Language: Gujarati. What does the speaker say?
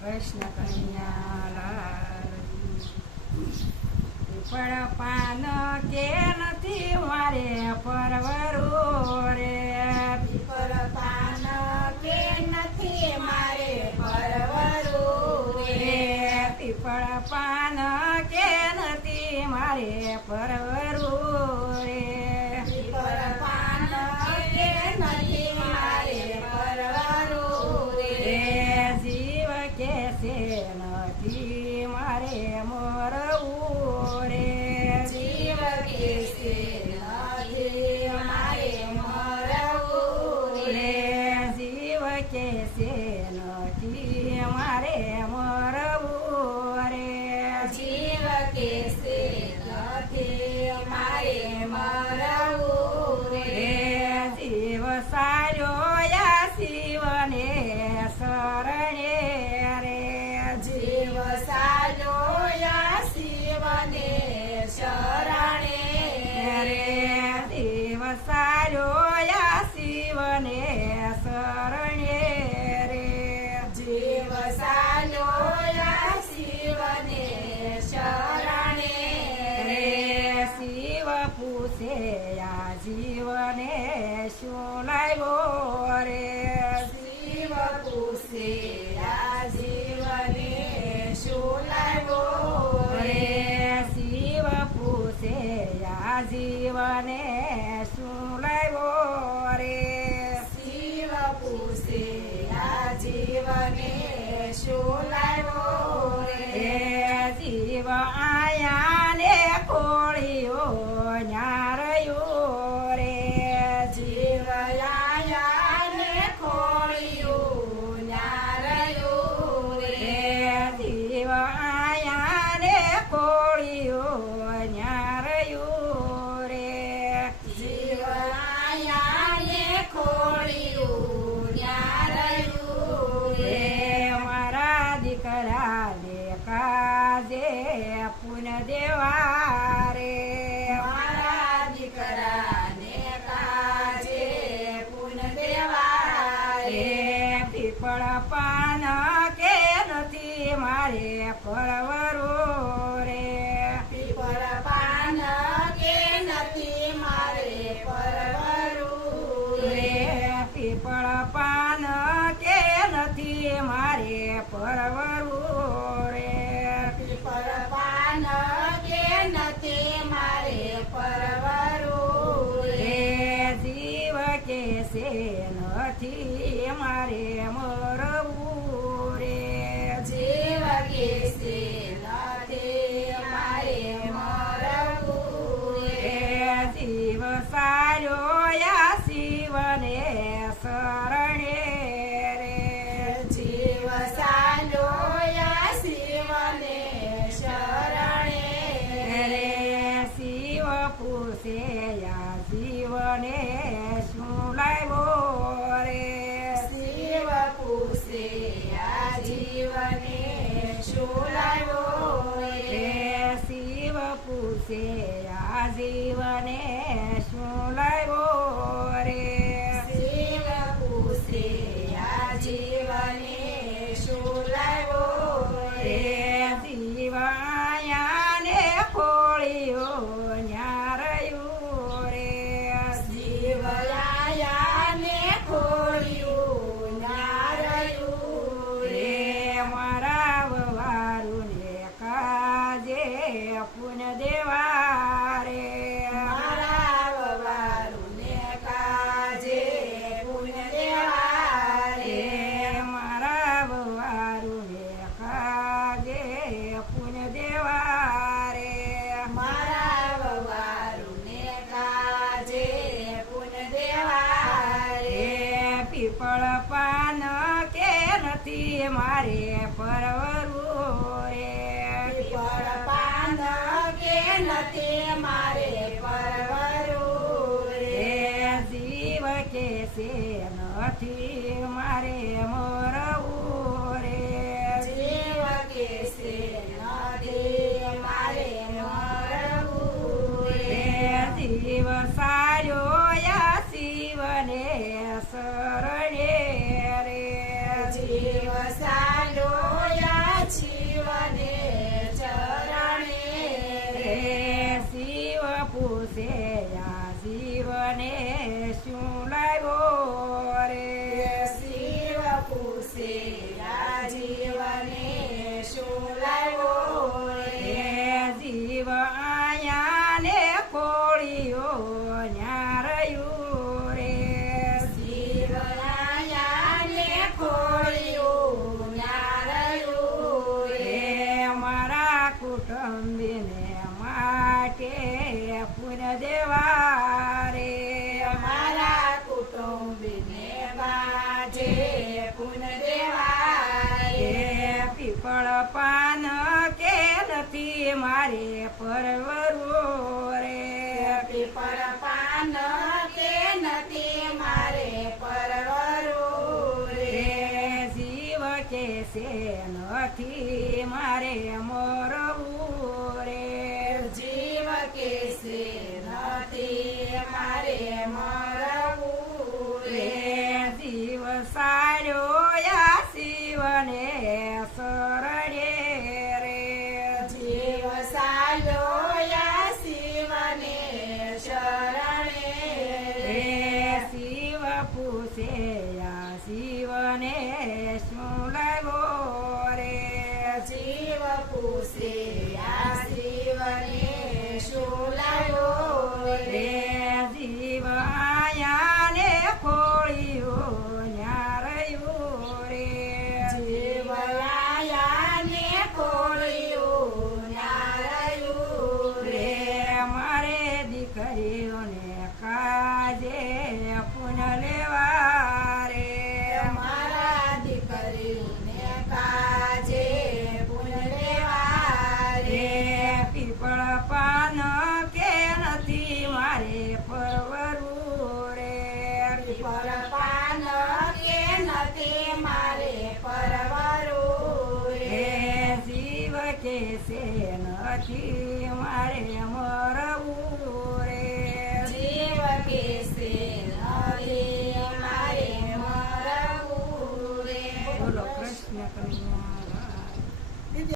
કૃષ્ણ કન્યા લાલ પીપળ પાન કે નથી મારે પરવરું રે પીપળ પાન કે નથી મારે પરવરું રે પીપળ પાન કે નથી મારે પરવરું રે પીપળ પાન કે નથી મારે પરવરું રે જીવ કે છે નથી મારે મરવું રે જીવ કેસે નથી મારે મરવું રે જીવ કે છે નથી મારે મરવું રે જીવ કેસે નથી મારે મરવું રે જીવ સાર્યો યા શિવને શરણે રે જીવ સાજો યા શિવને શરણે રે જીવ સાર્યો યા શિવને શરણે રે જીવ સાજો યા શિવને શરણે રે શિવ પૂછે યા જીવને શું લાવ્યો રે શિવ પૂછે આ જીવને શું લાવ્યો રે રે શિવ પૂછે યા જીવને શું લાવ્યો રે શિવ પૂછે આ જીવને શું લાવ્યો રે એ જીવ આયા ને કોળીઓ ન્યારયો રે જીવ આયા ને ખોળ્યું ન્યારયું રે જીવ આયા ને કોળીઓ ન્યારયો રે જીવ આયા ને ખોળ્યું ન્યારયું રે રે મારા દીકરા ને કાજે પુન દેવા રે મારા દીકરાને કાજે પુન દેવા રે રે પીપળ પાન કે નથી મારે પરવરો રે પીપળ પાન કે નથી મારે પરવરું રે રે પીપળ પાન કે નથી મારે પરવરું રે પીપળ પાન કે નથી મારે પરવરું રે રે જીવ કે છે નથી મારે મરવું રે જીવ કેસે નથી મારે મરવું રે રે જીવ સાર્યો યા શિવને શરણે રે જીવ સાજો યા શિવને શરણે રે શિવ પૂછે યા જીવને શું લાવ્યો રે શિવ પૂછે આ જીવને શું લાવ્યો રે રે શિવ પૂછે આ જીવને શું લાવ્યો રે શિવ પૂછે આ જીવને શું લાવ્યો રે રે જીવ આયા ને કોળીઓ ન્યારયું રે જીવ આયા ને ખોળ્યું ન્યારયું રે રે મારા વવારું ને કાજે પુન દેવા રે મારા વવારુને કાજે પુન દેવા રે રે મારા વવારું ને કાજે પુન દેવા રે મારા વવારુને કાજે પુન દેવા રે રે પીપળ પાન કે નથી મારે પરવરું રે પીપળ પાન કે નથી મારે પરવરું રે રે જીવ કે છે નથી મારે મરવું રે જીવ કેસે નથી મારે મરવું રે રે જીવ સાર્યો યા શિવને શરણે રે જીવ સાજો પૂછે આ જીવને શું લાવ્યો રે શિવ પૂછે આ જીવને શું લાવ્યો રે જીવ આયા ને કોળીઓ ન્યારયું રે જીવ આયા ને ખોળ્યું ન્યારયું રે મારા કુટુંબીને માટે પુન દેવા રે મારા કુટુંબીને બાજે પુન દેવાય પીપળ પાન કે નથી મારે પરવરું રે પીપળ પાન કે નથી મારે પરવરું રે જીવ કે છે નથી મારે મોરવું રે જીવ કેસે નથી મારે મરવું રે રે જીવ સાર્યો યા શિવને શરણે રે જીવ સાયો યા શિવને શરણે રે શિવ પૂછે યા શિવને શું લાવ્યો રે જીવ પૂછે આ શિવને શું લાવ્યો રે રે જીવ આયા ને ખોળ્યું ન્યારયું રે જીવ આયા ને ખોળ્યું ન્યારયું રે રે મારે દીકરીઓને કાજે પુન લેવા રે મારા દીકરીને કાજે પુન લેવા રે રે પીપળ પાન કે નથી મારે પરવરું રે પીપળ પાન કે નથી મારે પરવરું રે રે જીવ કે છે નથી મારે મોર